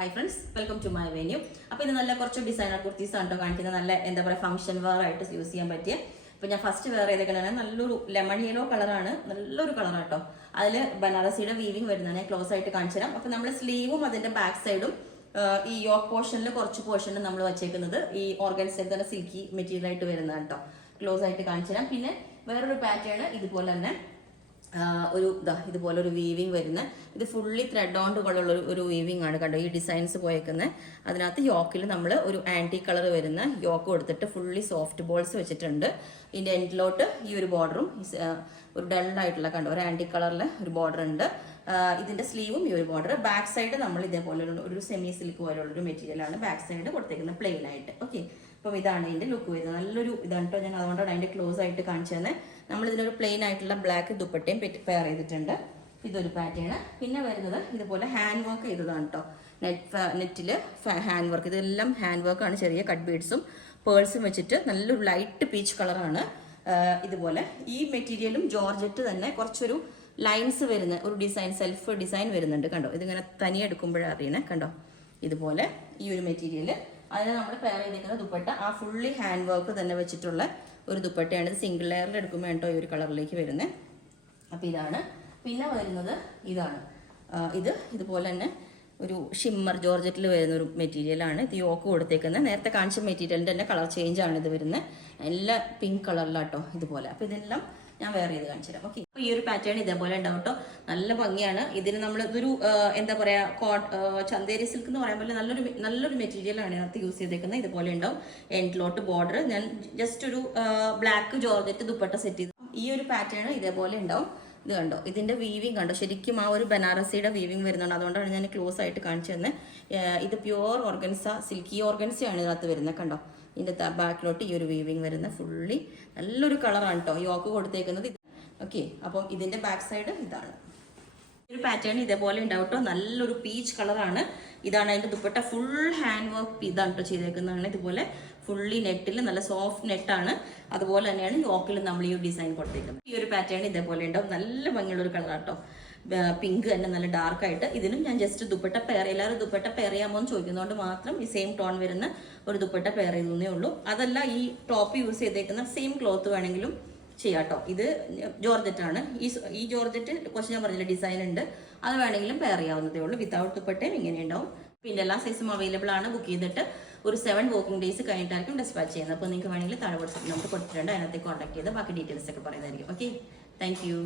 Hi friends, welcome to my venue. അപ്പോൾ ഇത് നല്ല കുറച്ച് ഡിസൈനർ കുർത്തീസ് ആണ് കാണിക്കുന്നത്. നല്ല എന്താ പറയുക ഫംഗ്ഷൻ വെയർ ആയിട്ട് യൂസ് ചെയ്യാൻ പറ്റിയ. അപ്പോൾ ഞാൻ ഫസ്റ്റ് വെയർ ചെയ്തേക്കുന്നത് നല്ലൊരു ലെമൺ യെല്ലോ കളറാണ്, നല്ലൊരു കളറാണ് കേട്ടോ. അതിൽ ബനാറസിയുടെ വീവിങ് വരുന്നതാണ് ക്ലോസ് ആയിട്ട് കാണിച്ചു തരാം. അപ്പോൾ നമ്മൾ സ്ലീവും അതിന്റെ ബാക്ക് സൈഡും ഈ യോക്ക് പോർഷനിൽ കുറച്ച് പോർഷനിൽ നമ്മൾ വെച്ചേക്കുന്നത് ഈ ഓർഗൻസയിൽ തന്നെ സിൽക്കി മെറ്റീരിയൽ ആയിട്ട് വരുന്നതാണ് കേട്ടോ. ക്ലോസ് ആയിട്ട് കാണിച്ചു തരാം. പിന്നെ വേറൊരു പാറ്റേൺ ഇതുപോലെ തന്നെ ഇതുപോലെ ഒരു വീവിങ് വരുന്ന ഇത് ഫുള്ളി ത്രെഡ് ഓൺ കൊണ്ടുള്ള ഒരു വീവിങ് ആണ് കണ്ടോ. ഈ ഡിസൈൻസ് പോയേക്കുന്നത് അതിനകത്ത് യോക്കിൽ നമ്മൾ ഒരു ആന്റി കളർ വരുന്ന യോക്ക് കൊടുത്തിട്ട് ഫുള്ളി സോഫ്റ്റ് ബോൾസ് വെച്ചിട്ടുണ്ട്. ഇതിന്റെ എൻഡിലോട്ട് ഈ ഒരു ബോർഡറും ഒരു ഡള്ളായിട്ടുള്ള കണ്ടോ ഒരു ആന്റി കളറിലെ ഒരു ബോർഡർ ഉണ്ട്. ഇതിന്റെ സ്ലീവും ഈ ഒരു ബോർഡർ. ബാക്ക് സൈഡ് നമ്മൾ ഇതേപോലെ ഒരു സെമി സിൽക്ക് പോലുള്ള ഒരു മെറ്റീരിയൽ ആണ് ബാക്ക് സൈഡ് കൊടുത്തേക്കുന്നത് പ്ലെയിൻ ആയിട്ട്. ഓക്കെ, അപ്പം ഇതാണ് ഇതിന്റെ ലുക്ക് വരുന്നത്. നല്ലൊരു ഇതാണ് കേട്ടോ. ഞാൻ അതുകൊണ്ടാണ് അതിന്റെ ക്ലോസ് ആയിട്ട് കാണിച്ചു തന്നെ. നമ്മൾ ഇതിനൊരു പ്ലെയിൻ ആയിട്ടുള്ള ബ്ലാക്ക് ദുപ്പട്ടയും പെയർ ചെയ്തിട്ടുണ്ട്. ഇതൊരു പാറ്റേൺ. പിന്നെ വരുന്നത് ഇതുപോലെ ഹാൻഡ് വർക്ക് ചെയ്തതാണ് കേട്ടോ. നെറ്റിൽ ഹാൻഡ് വർക്ക്, ഇതെല്ലാം ഹാൻഡ് വർക്കാണ്. ചെറിയ കട്ട് ബീഡ്സും പേൾസും വെച്ചിട്ട് നല്ലൊരു ലൈറ്റ് പീച്ച് കളറാണ്. ഇതുപോലെ ഈ മെറ്റീരിയലും ജോർജറ്റ് തന്നെ കുറച്ചൊരു ലൈൻസ് വരുന്ന ഒരു ഡിസൈൻ, സെൽഫ് ഡിസൈൻ വരുന്നുണ്ട് കണ്ടോ. ഇതിങ്ങനെ തനിയെ എടുക്കുമ്പോഴേ അറിയണേ കണ്ടോ. ഇതുപോലെ ഈ ഒരു മെറ്റീരിയൽ അതിന് നമ്മൾ പെയർ ചെയ്തിരിക്കുന്ന ദുപ്പട്ട ആ ഫുള്ളി ഹാൻഡ് വർക്ക് തന്നെ വെച്ചിട്ടുള്ള ഒരു ദുപ്പട്ടയാണ്. ഇത് സിംഗിൾ ലെയറിൽ എടുക്കുമ്പോൾ കേട്ടോ ഈ ഒരു കളറിലേക്ക് വരുന്നത്. അപ്പം ഇതാണ്. പിന്നെ വരുന്നത് ഇതാണ്. ഇതുപോലെ തന്നെ ഒരു ഷിമ്മർ ജോർജറ്റിൽ വരുന്ന ഒരു മെറ്റീരിയലാണ്. ഇത് യോക്ക് കൊടുത്തേക്കുന്നത്. നേരത്തെ കാണിച്ച മെറ്റീരിയലിൻ്റെ തന്നെ കളർ ചേഞ്ച് ആണ് ഇത് വരുന്നത്. എല്ലാ പിങ്ക് കളറിലാട്ടോ ഇതുപോലെ. അപ്പം ഇതെല്ലാം ഞാൻ വേറെ ചെയ്ത് കാണിച്ചു തരാം. ഓക്കെ, അപ്പോൾ ഈ ഒരു പാറ്റേൺ ഇതേപോലെ ഉണ്ടാവും കേട്ടോ. നല്ല ഭംഗിയാണ്. ഇതിന് നമ്മൾ ഇതൊരു എന്താ പറയുക ചന്തേരി സിൽക്ക് എന്ന് പറയുമ്പോൾ നല്ലൊരു മെറ്റീരിയലാണ് ഇതിനകത്ത് യൂസ് ചെയ്തേക്കുന്നത്. ഇതുപോലെ ഉണ്ടാവും. എൻഡിലോട്ട് ബോർഡർ ഞാൻ ജസ്റ്റ് ഒരു ബ്ലാക്ക് ജോർജറ്റ് ദുപ്പട്ട സെറ്റ് ചെയ്തു. ഈ ഒരു പാറ്റേൺ ഇതേപോലെ ഉണ്ടാവും. ഇത് കണ്ടോ, ഇതിന്റെ വീവിങ് കണ്ടോ. ശരിക്കും ആ ഒരു ബനാറസിയുടെ വീവിങ് വരുന്നുണ്ട്. അതുകൊണ്ടാണ് ഞാൻ ക്ലോസ് ആയിട്ട് കാണിച്ചു തന്നെ. ഇത് പ്യുവർ ഓർഗൻസ, സിൽക്കി ഓർഗൻസയാണ് ഇതിനകത്ത് വരുന്നത് കണ്ടോ. ഇതിന്റെ ബാക്കിലോട്ട് ഈ ഒരു വീവിങ് വരുന്ന ഫുള്ളി നല്ലൊരു കളറാണ് കേട്ടോ യോക്ക് കൊടുത്തേക്കുന്നത്. ഓക്കെ, അപ്പം ഇതിന്റെ ബാക്ക് സൈഡ് ഇതാണ്. ഒരു പാറ്റേൺ ഇതേപോലെ ഉണ്ടാവും കേട്ടോ. നല്ലൊരു പീച്ച് കളറാണ്. ഇതാണ് അതിന്റെ ദുപ്പട്ട. ഫുൾ ഹാൻഡ് വർക്ക് ഇതാണ് കേട്ടോ ചെയ്തേക്കുന്നതാണ്. ഇതുപോലെ ഫുള്ളി നെറ്റിൽ നല്ല സോഫ്റ്റ് നെറ്റാണ്. അതുപോലെ തന്നെയാണ് യോക്കിൽ നമ്മൾ ഈ ഡിസൈൻ കൊടുത്തേക്കുന്നത്. ഈ ഒരു പാറ്റേൺ ഇതേപോലെ ഉണ്ടാവും. നല്ല ഭംഗിയുള്ള ഒരു കളർ കേട്ടോ. പിങ്ക് തന്നെ നല്ല ഡാർക്ക് ആയിട്ട്. ഇതിനും ഞാൻ ജസ്റ്റ് ദുപ്പട്ട പെയർ, എല്ലാവരും ദുപ്പട്ട പെയർ ചെയ്യാമോ എന്ന് ചോദിക്കുന്നതുകൊണ്ട് മാത്രം ഈ സെയിം ടോൺ വരുന്ന ഒരു ദുപ്പട്ട പെയർ ചെയ്യുന്നേ ഉള്ളൂ. അതല്ല ഈ ടോപ്പ് യൂസ് ചെയ്തേക്കുന്ന സെയിം ക്ലോത്ത് വേണമെങ്കിലും ചെയ്യാം കേട്ടോ. ഇത് ജോർജറ്റ് ആണ്. ഈ ജോർജറ്റ് കുറച്ച് ഞാൻ പറഞ്ഞില്ല ഡിസൈൻ ഉണ്ട്. അത് വേണമെങ്കിലും പെയർ ചെയ്യാവുന്നതേ ഉള്ളൂ. വിത്തൗട്ട് ദുപ്പട്ടയും ഇങ്ങനെ ഉണ്ടാവും. പിന്നെ എല്ലാ സൈസും അവൈലബിൾ ആണ്. ബുക്ക് ചെയ്തിട്ട് ഒരു 7 വർക്കിംഗ് ഡേയ്സ് കഴിഞ്ഞിട്ടായിരിക്കും ഡിസ്പാച്ച് ചെയ്യുന്നത്. അപ്പോൾ നിങ്ങൾക്ക് വേണമെങ്കിൽ താഴെ വാട്സ്ആപ്പ് നമ്പർ കൊടുത്തിട്ടുണ്ട്. അതിനകത്ത് കോൺടാക്ട് ചെയ്ത് ബാക്കി ഡീറ്റെയിൽസ് ഒക്കെ പറയുന്നതായിരിക്കും. Okay, thank you.